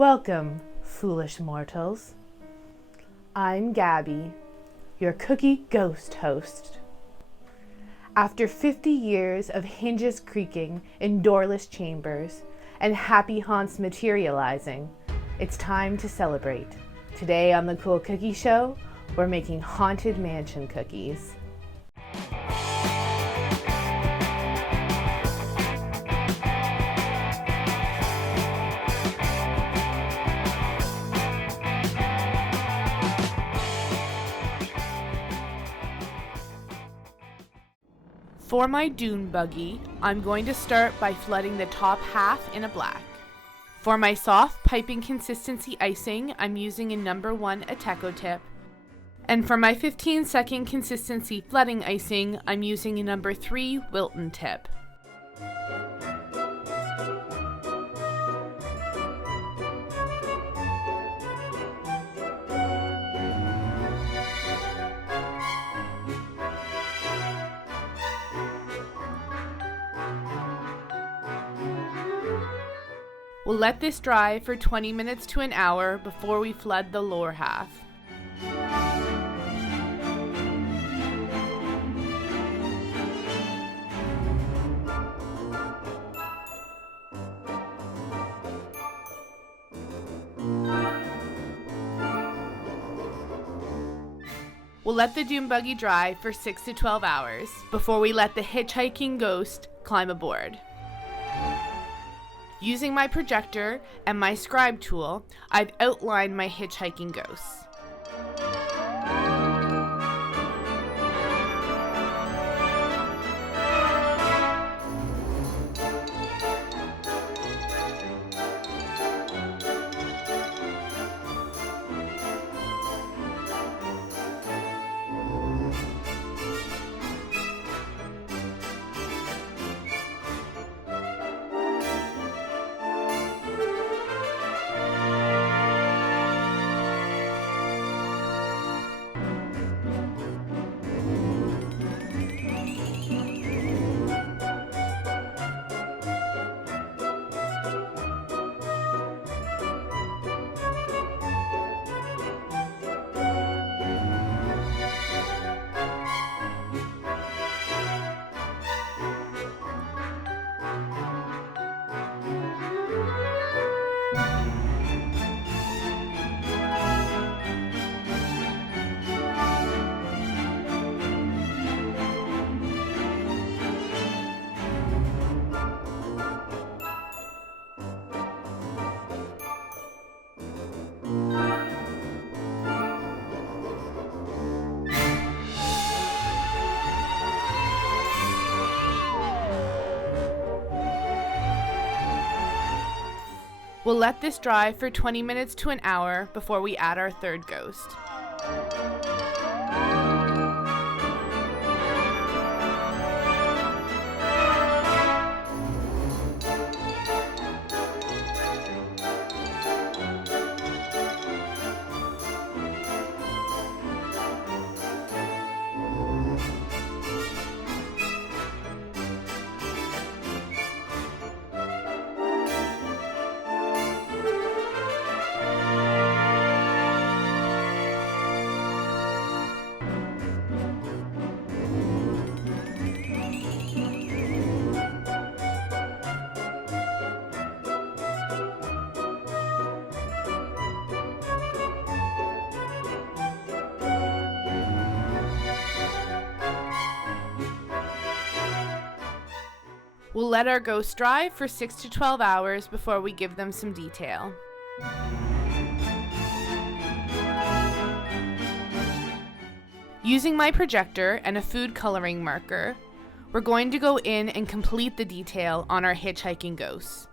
Welcome, foolish mortals. I'm Gabby, your cookie ghost host. After 50 years of hinges creaking in doorless chambers and happy haunts materializing, it's time to celebrate. Today on the Cool Cookie Show, we're making Haunted Mansion cookies. For my dune buggy, I'm going to start by flooding the top half in a black. For my soft piping consistency icing, I'm using a number 1 Ateco tip. And for my 15-second consistency flooding icing, I'm using a number 3 Wilton tip. We'll let this dry for 20 minutes to an hour before we flood the lower half. We'll let the dune buggy dry for 6 to 12 hours before we let the hitchhiking ghost climb aboard. Using my projector and my scribe tool, I've outlined my hitchhiking ghosts. We'll let this dry for 20 minutes to an hour before we add our third ghost. We'll let our ghosts dry for 6 to 12 hours before we give them some detail. Using my projector and a food coloring marker, we're going to go in and complete the detail on our hitchhiking ghosts.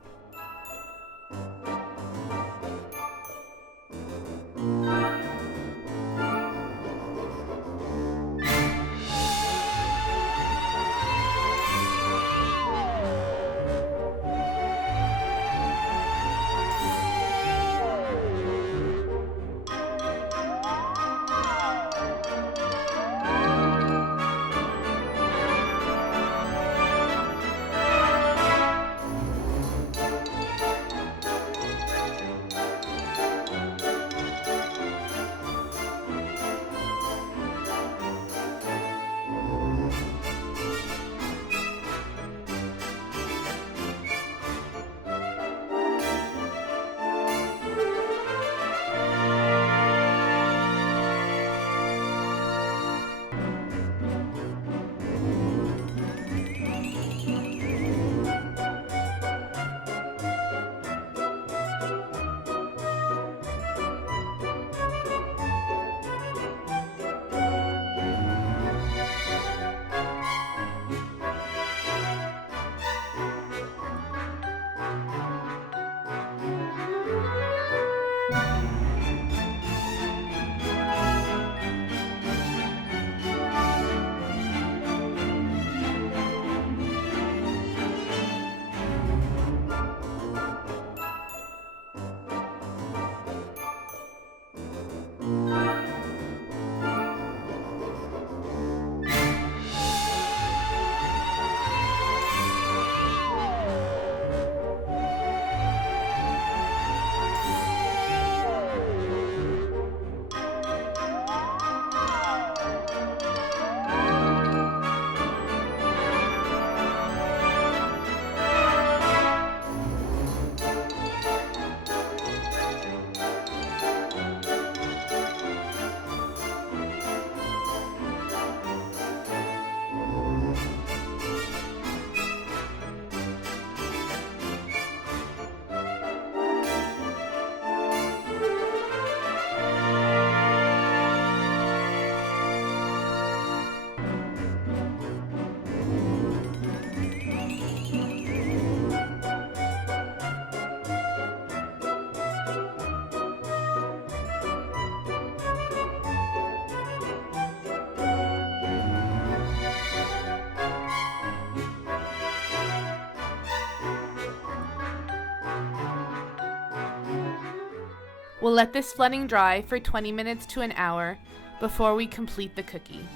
We'll let this flooding dry for 20 minutes to an hour before we complete the cookie.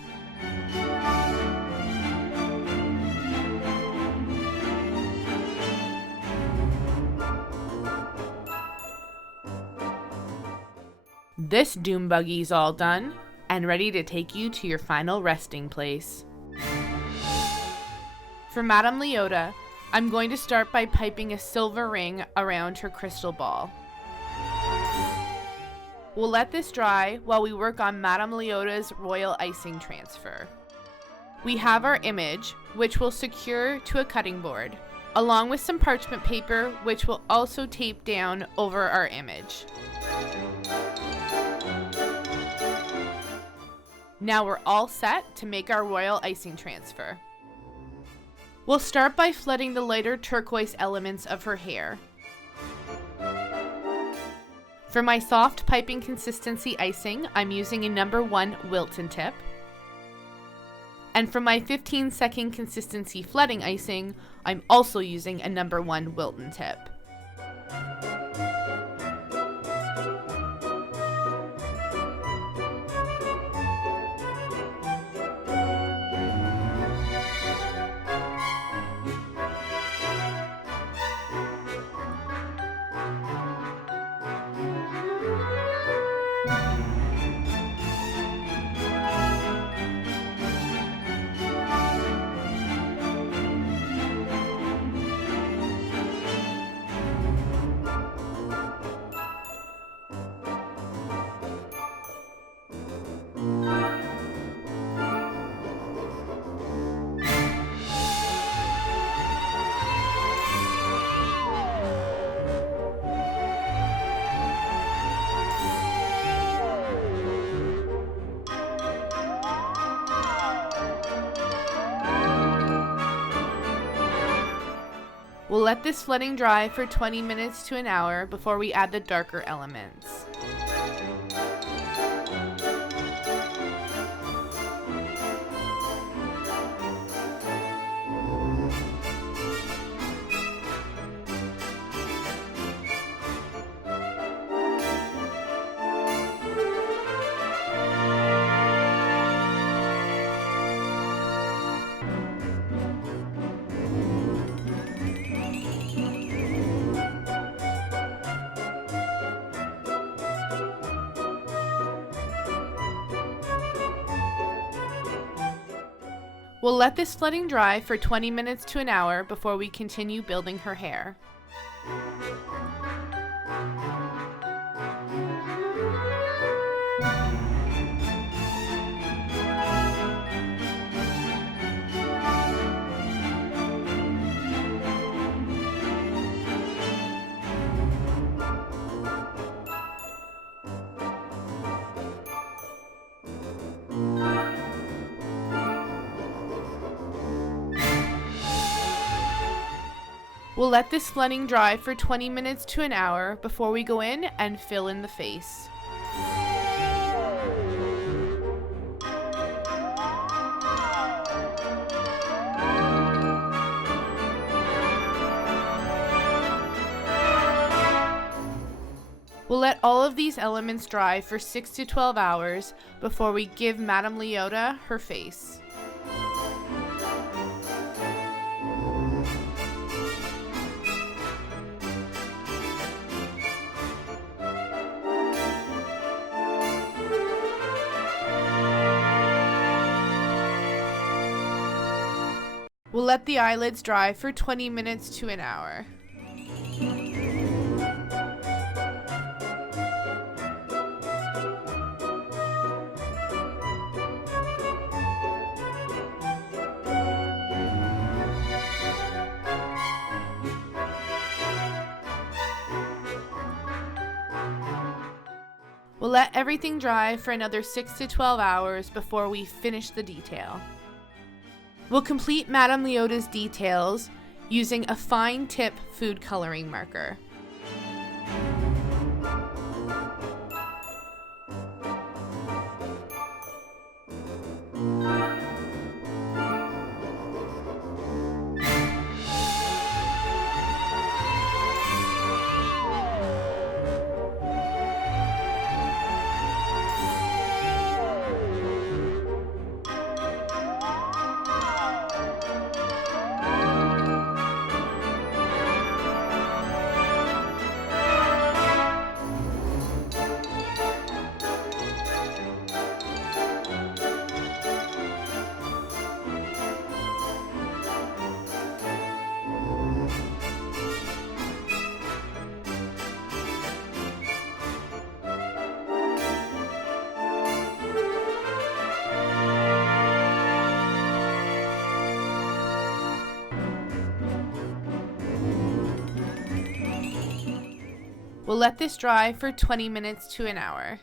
This doom buggy's all done and ready to take you to your final resting place. For Madame Leota, I'm going to start by piping a silver ring around her crystal ball. We'll let this dry while we work on Madame Leota's Royal Icing transfer. We have our image, which we'll secure to a cutting board, along with some parchment paper, which we'll also tape down over our image. Now we're all set to make our Royal Icing transfer. We'll start by flooding the lighter turquoise elements of her hair. For my soft piping consistency icing, I'm using a number 1 Wilton tip. And for my 15-second consistency flooding icing, I'm also using a number 1 Wilton tip. We'll let this flooding dry for 20 minutes to an hour before we add the darker elements. We'll let this flooding dry for 20 minutes to an hour before we continue building her hair. We'll let this flooding dry for 20 minutes to an hour before we go in and fill in the face. We'll let all of these elements dry for 6 to 12 hours before we give Madame Leota her face. We'll let the eyelids dry for 20 minutes to an hour. We'll let everything dry for another 6 to 12 hours before we finish the detail. We'll complete Madame Leota's details using a fine tip food coloring marker. We'll let this dry for 20 minutes to an hour.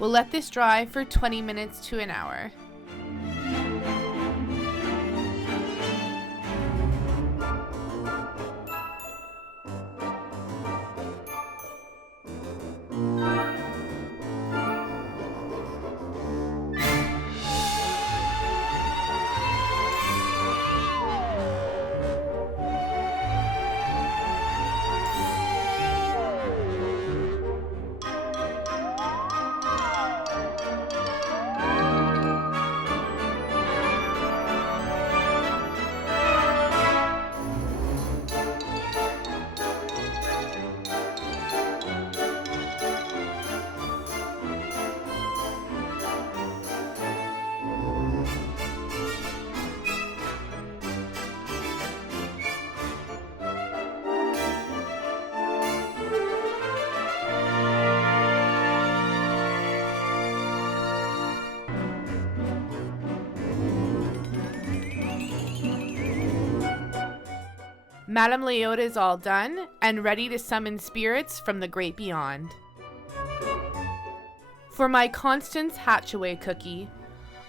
We'll let this dry for 20 minutes to an hour. Madame Leota is all done and ready to summon spirits from the great beyond. For my Constance Hatchaway cookie,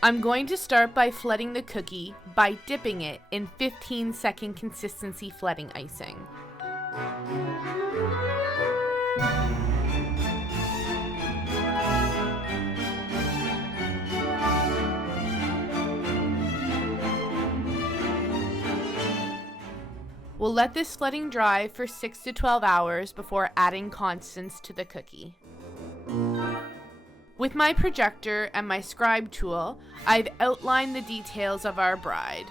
I'm going to start by flooding the cookie by dipping it in 15-second consistency flooding icing. We'll let this flooding dry for 6 to 12 hours before adding Constance to the cookie. With my projector and my scribe tool, I've outlined the details of our bride.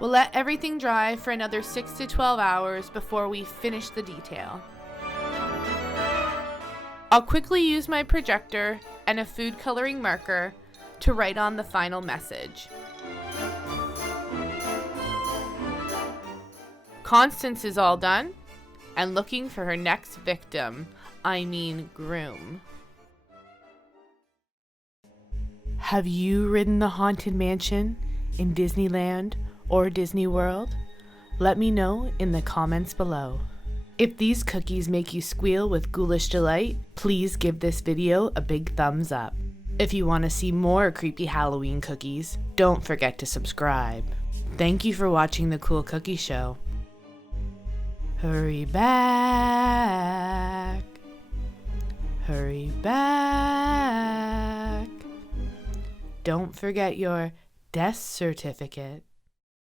We'll let everything dry for another 6 to 12 hours before we finish the detail. I'll quickly use my projector and a food coloring marker to write on the final message. Constance is all done and looking for her next victim, groom. Have you ridden the Haunted Mansion in Disneyland or Disney World? Let me know in the comments below. If these cookies make you squeal with ghoulish delight, please give this video a big thumbs up. If you want to see more creepy Halloween cookies, don't forget to subscribe. Thank you for watching The Cool Cookie Show. Hurry back. Hurry back. Don't forget your death certificate.